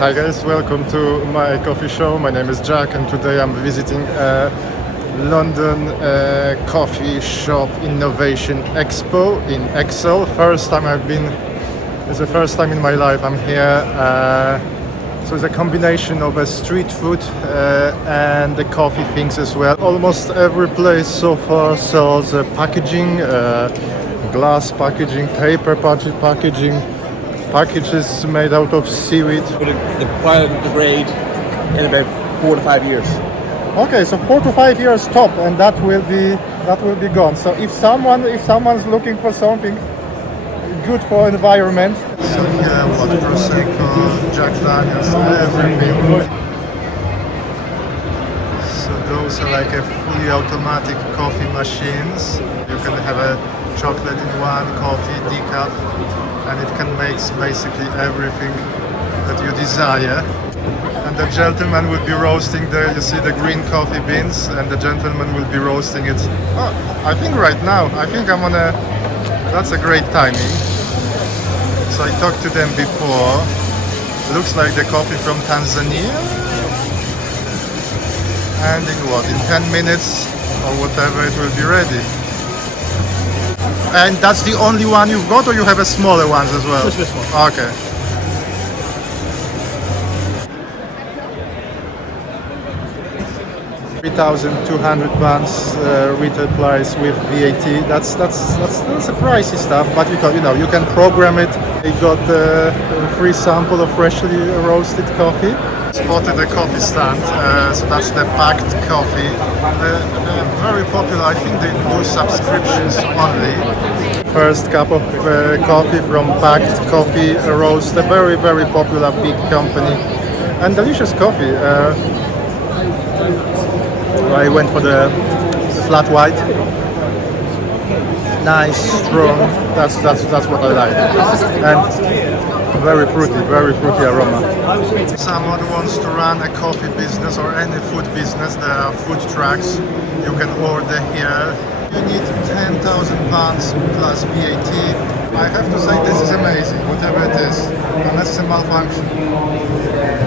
Hi guys, welcome to my coffee show. My name is Jack and today I'm visiting a London coffee shop innovation expo in Expo. First time I've been, it's the first time in my life I'm here. So it's a combination of a street food and the coffee things as well. Almost every place so far sells packaging, glass packaging, paper packaging, packages made out of seaweed. The biodegrade in about 4 to 5 years. Okay, so 4 to 5 years top, and that will be gone. So if someone's looking for something good for environment, so here what Prosecco, Jack Daniels, everything. So those are like a fully automatic coffee machines. You can have a chocolate in one, coffee, decaf, and it can make basically everything that you desire. And the gentleman will be roasting you see the green coffee beans, and the gentleman will be roasting it. Oh, I think right now, that's a great timing. So I talked to them before. Looks like the coffee from Tanzania. And in 10 minutes or whatever it will be ready. And that's the only one you've got, or you have a smaller ones as well? Just this one. Okay. £3,200 retail price with VAT. That's a pricey stuff, but you can program it. You got a free sample of freshly roasted coffee. Spotted a coffee stand, so that's the packed coffee. They're very popular. I think they do subscriptions only. First cup of coffee from packed coffee roast. A very popular big company and delicious coffee. I went for the flat white. Nice, strong. That's what I like. And very fruity aroma. Someone wants to run a coffee business or any food business. There are food trucks. You can order here. You need £10,000 plus VAT. I have to say this is amazing, whatever it is, unless it's a malfunction.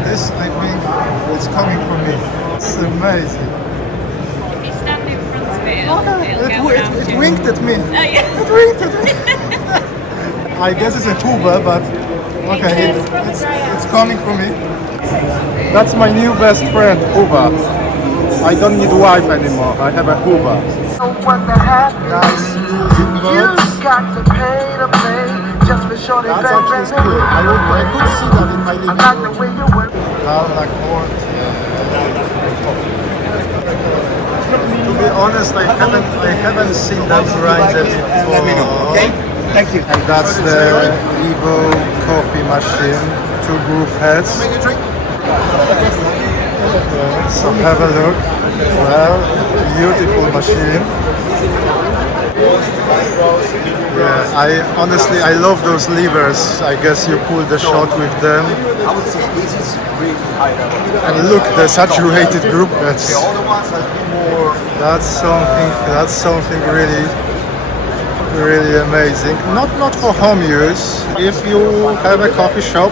This, I think, is coming from me. It's amazing. If you stand in front of it, It winked at me. Oh, yeah. It winked at me. I guess it's a Uber, but okay, it's coming from me. That's my new best friend, Uber. I don't need wife anymore. I have a Uber. Nice music box. That's actually cool. I could see that in my living room. To be honest, I haven't seen that grinder before. Let me know, okay? Thank you. And that's the Evo coffee machine, 2 group heads. So have a look. Well, beautiful machine. Yeah, I love those levers. I guess you pull the shot with them. I would say this is really high level. And look, the saturated group heads. The other ones has been more. That's something really amazing. Not for home use. If you have a coffee shop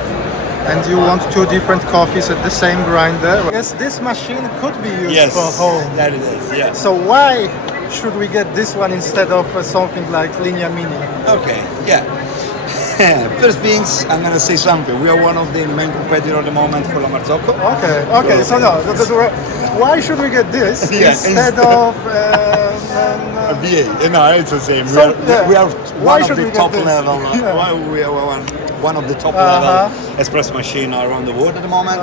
and you want 2 different coffees at the same grinder, yes, this machine could be used for home. That it is, yeah. So why should we get this one instead of something like Linea Mini? Okay, yeah. First things, I'm gonna say something. We are one of the main competitors at the moment for La Marzocco. Okay. So no, why should we get this instead of a VA? No, it's the same. So, we are why one of should the we top get this? level. We are one of the top level espresso machine around the world at the moment,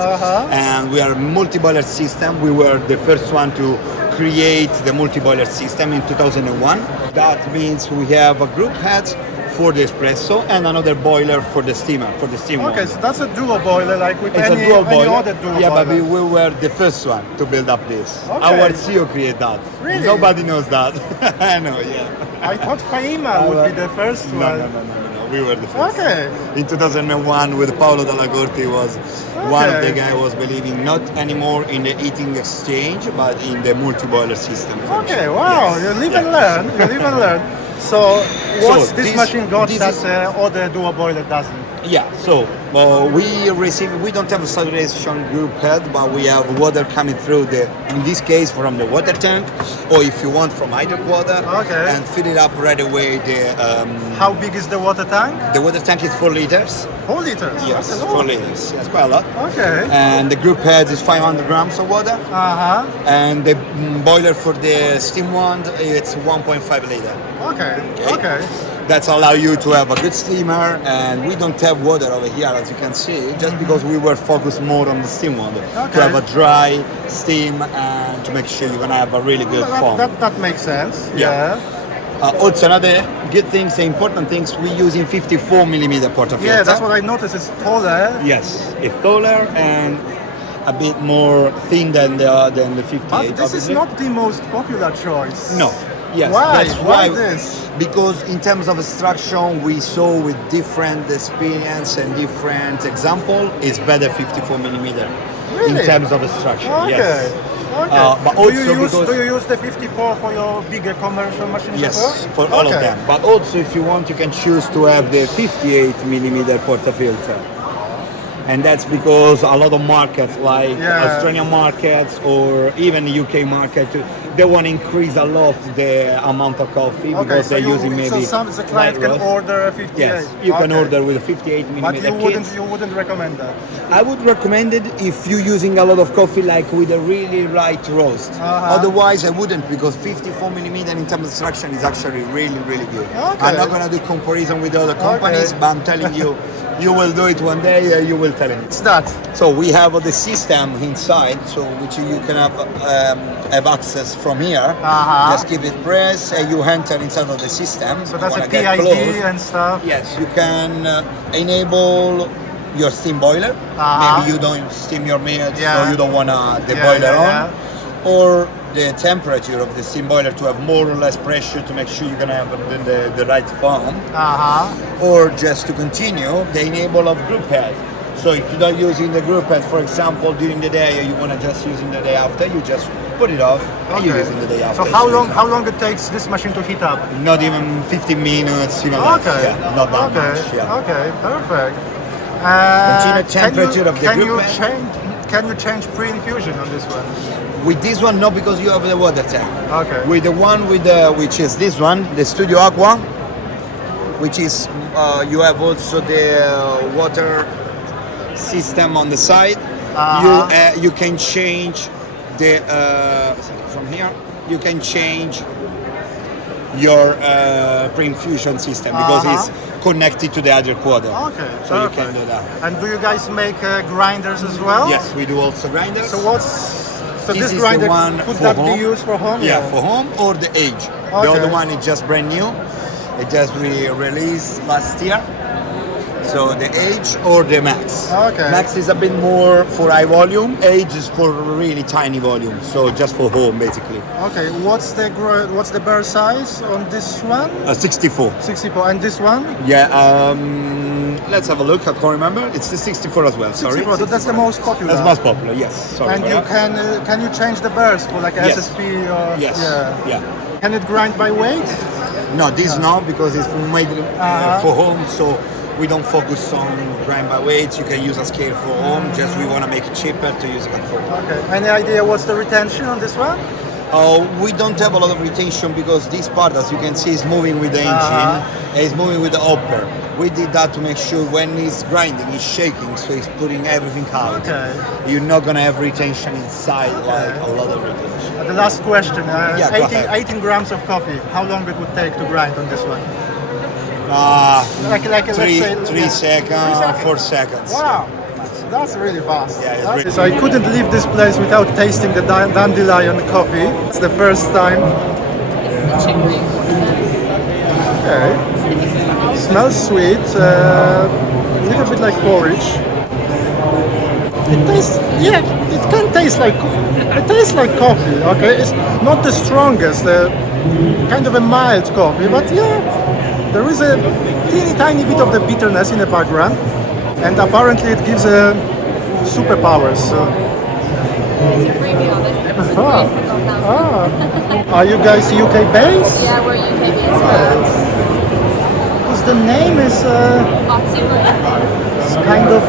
and we are a multi-boiler system. We were the first one to create the multi-boiler system in 2001. That means we have a group head for the espresso and another boiler for the steam Okay, so that's a dual boiler, like with it's any a dual boiler. other dual yeah, boiler. but we were the first one to build up this. Okay. Our CEO created that. Really? Nobody knows that. I know, yeah. I thought Faima would be the first one. No. We were the first. Okay. In 2001, with Paolo Dalla Corte, was one of the guys was believing not anymore in the heating exchange, but in the multi-boiler system. Okay, wow, Yes. you live and learn. You live and learn. So, what's this machine got that other dual boiler doesn't? Yeah, so we don't have a saturation group head, but we have water coming through in this case from the water tank, or if you want from hydro water, Okay. and fill it up right away. How big is the water tank? The water tank is 4 liters. 4 liters. Yes, That's a lot. 4 liters. That's quite a lot. Okay. And the group head is 500 grams of water, Uh-huh. and the boiler for the steam one it's 1.5 liter. Okay. Okay. Okay. That's allow you to have a good steamer, and we don't have water over here as you can see, just because we were focused more on the steam one to Okay. have a dry steam and to make sure you're gonna have a really good foam. That makes sense. Yeah. Also another good things, the important things, we using 54 millimeter portafilter. Yeah, that's what I noticed. It's taller. Yes, it's taller and a bit more thin than the 58. But this is obviously. not the most popular choice. No. Yes, Why? that's Why this? Because in terms of extraction, we saw with different experience and different example, it's better 54 millimeter Really? in terms of extraction. Okay. Yes. Okay. But do also you use because- do you use the 54 for your bigger commercial machines Yes, as well? for all of Okay. them. But also, if you want, you can choose to have the 58 millimeter portafilter. And that's because a lot of markets, like Yeah. Australian markets or even the UK market, they want to increase a lot the amount of coffee Okay, because so they're using so maybe. the client light can roast. order a 58. Yes, you can Okay. order with a 58 But millimeter kit. you wouldn't recommend that. I would recommend it if you're using a lot of coffee, like with a really light roast. Uh-huh. Otherwise, I wouldn't, because 54 millimeter in terms of extraction is actually really, really good. Okay. I'm not gonna do comparison with other companies, Okay. but I'm telling you, you will do it one day. You will tell me. It's that. So we have the system inside, so which you can have access from here. Uh-huh. Just keep it pressed, and you enter inside of the system. So You that's a wanna get PID close. and stuff. Yes, you can enable your steam boiler. Uh-huh. Maybe you don't steam your meat, Yeah. so you don't want the Yeah, boiler yeah, on. yeah. Or the temperature of the steam boiler to have more or less pressure to make sure you're gonna have the right foam. Uh-huh. Or just to continue, the enable of group head. So if you're not using the group head, for example, during the day, or you want to just use in the day after, you just put it off and you use in the day after. So how long it takes this machine to heat up? Not even 15 minutes, even less. Okay. Yeah, not that okay. much. Yeah. Okay. Perfect. Continue temperature of the can group you head. change? Can you change pre-infusion on this one? With this one, no, because you have the water tank. Okay. With the one which is this one, the Studio Aqua, which is you have also the water system on the side. Uh-huh. You can change the from here. You can change your pre-infusion system because it's connected to the other quarter. Okay. So you perfect. can do that. And do you guys make grinders as well? Yes, we do also grinders. So This this is grinder the one could for that home. be used for home? Yeah, for home or the age. The Okay. other one is just brand new. It just we released last year. So the age or the max. Okay. Max is a bit more for high volume. Age is for really tiny volume. So just for home basically. Okay. What's the burr size on this one? 64. 64. And this one? Yeah. Let's have a look. I can't remember. It's the 64 as well. Sorry. 64. That's the most popular. That's most popular. Yes. Sorry. And about you that. can you change the burrs for like Yes. SSP or Yes. yeah. Yeah. Can it grind by weight? No, this no, because it's made for home, so we don't focus on grind by weight. You can use a scale for home. Just we want to make it cheaper to use it for home. Okay. Any idea what's the retention on this one? We don't have a lot of retention because this part, as you can see, is moving with the engine. And it's moving with the hopper. We did that to make sure when it's grinding, it's shaking, so it's putting everything out. Okay. You're not gonna have retention inside, like a lot of retention. The last question. Yeah, go ahead. 18 grams of coffee. How long it would take to grind on this one? Let's Three say 3 seconds, 4 seconds. Wow. That's really fast. Yeah, it's really- So I couldn't leave this place without tasting the dandelion coffee. It's the first time. Okay. Smells sweet. A little bit like porridge. It tastes, it can taste like, it tastes like coffee. Okay, it's not the strongest, kind of a mild coffee, but yeah, there is a teeny tiny bit of the bitterness in the background, and apparently it gives superpowers. So. Are you guys UK based? Yeah, we're UK based. Who's the name is it's kind of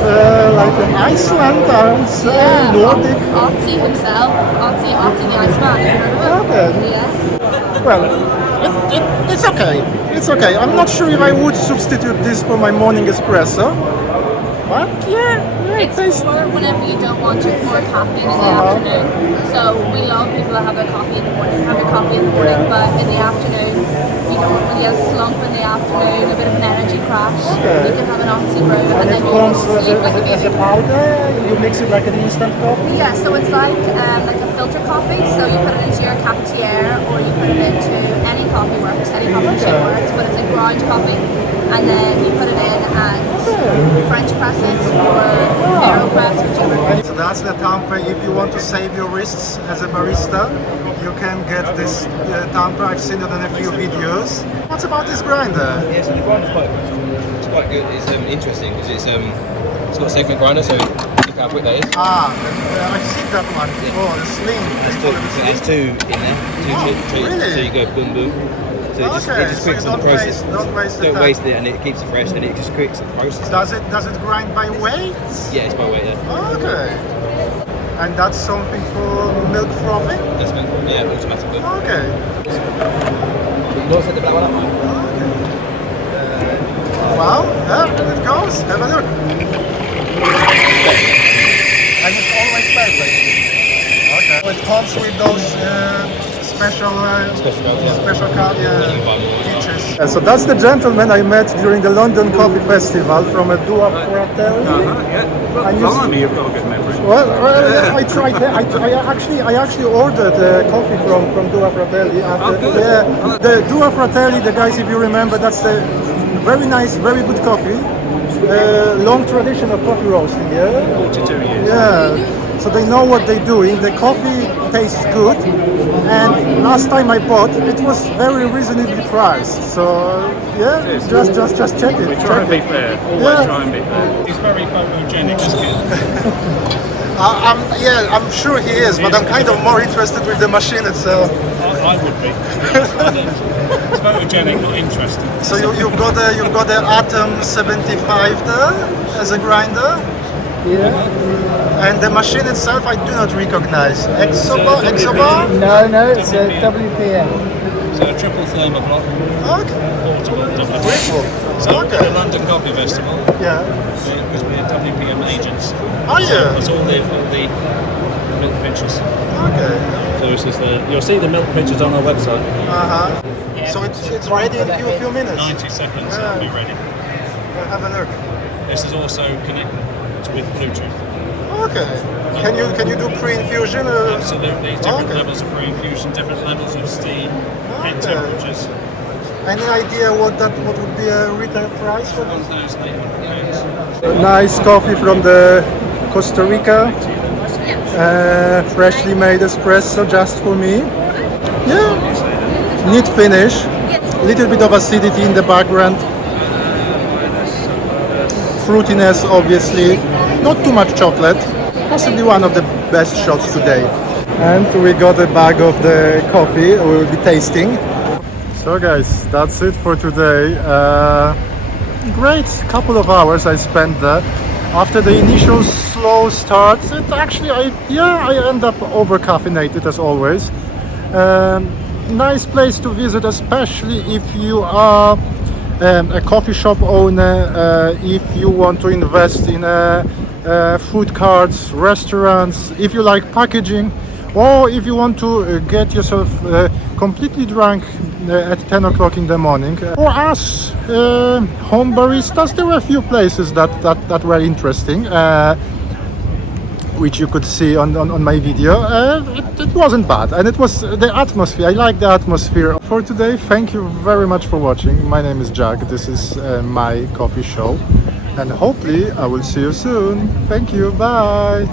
like an Iceland, I would say, Nordic. Otzi himself. Otzi the Iceman. Have you heard of him? Okay. Yeah. Well, it's okay. It's okay. I'm not sure if I would substitute this for my morning espresso. But yeah, it It's tastes. for whenever you don't want to pour caffeine in the afternoon. So we love people that have their coffee in the morning, have your coffee in the morning, but in the afternoon, you don't want really a slump in the afternoon, a bit of an energy crash. You can have an Otzi brew and And then it you comes can sleep like a as a baby. powder. You mix it like an instant coffee. Yeah, so it's like a filter coffee. So you put it into your cafetiere or you put it into any coffee works, any coffee machine works, but it's a ground coffee. And then you put it in and French press it or AeroPress, whichever. So that's the tamper. If you want to save your wrists as a barista, you can get this tamper. I've seen it in a few videos. What's about this grinder? Yeah, so the grinder's quite good. It's interesting because it's got a segment grinder, so look how quick that is. I've seen that one before. The sling. There's two in there. Really? So you go boom boom. So it just quicks so on the process. don't waste the Don't time. waste it, and it keeps it fresh, and it just quicks the process. Does it grind by weight? Yeah, it's by weight. Yeah, Okay. And that's something for milk frothing? that's been automatically. Okay. You want to set the black one up, mate? Well, there it goes. Have a look. And it's always perfect. Okay. It comes with those special features. So that's the gentleman I met during the London Coffee Festival from a Dua Fratelli. Yeah. Blimey, you've got a good memory. Well, I tried that. I actually ordered coffee from Dua Fratelli. good. Yeah, the Dua Fratelli, the guys, if you remember, that's the very nice, very good coffee. Long tradition of coffee roasting. Yeah. 42 years. Yeah. So they know what they're doing. The coffee tastes good, and last time I bought, it was very reasonably priced. So yeah, just check it. We try and be fair. Always Yeah. try and be fair. He's very photogenic, this kid. I'm sure he is, but I'm kind of more interested with the machine itself. I would be. It's photogenic, not interesting. So you've got the Atom 75 there as a grinder. Yeah. And the machine itself, I do not recognize. Exobar? No, it's a WPM. So a triple thermoclock, Okay. portable double. Triple. So Okay. the London Coffee Festival, Yeah. because we're WPM agents. Oh yeah. That's all the milk pitchers. Okay. So this is you'll see the milk pitchers on our website. So it's ready in a few minutes. 90 seconds, Yeah. it'll be ready. Have a look. This is also connected with Bluetooth. Okay. Can you do pre-infusion? Absolutely, different Okay. levels of pre-infusion, different levels of steam, head Okay. temperatures. Any idea what would be a retail price for this? 1,800 Nice coffee from the Costa Rica. Freshly made espresso just for me. Yeah. Neat finish. Little bit of acidity in the background. Fruitiness, obviously. Not too much chocolate. Possibly one of the best shots today. And we got a bag of the coffee we will be tasting. So guys, that's it for today. Great couple of hours I spent there. After the initial slow start, I end up over caffeinated as always. Nice place to visit, especially if you are a coffee shop owner, if you want to invest in food carts, restaurants, if you like packaging, or if you want to get yourself completely drunk at 10 o'clock in the morning. For us home baristas, there were a few places that were interesting, which you could see on my video. It wasn't bad, and it was the atmosphere. I like the atmosphere. For today, thank you very much for watching. My name is Jack. This is my coffee show, and hopefully I will see you soon. Thank you. Bye.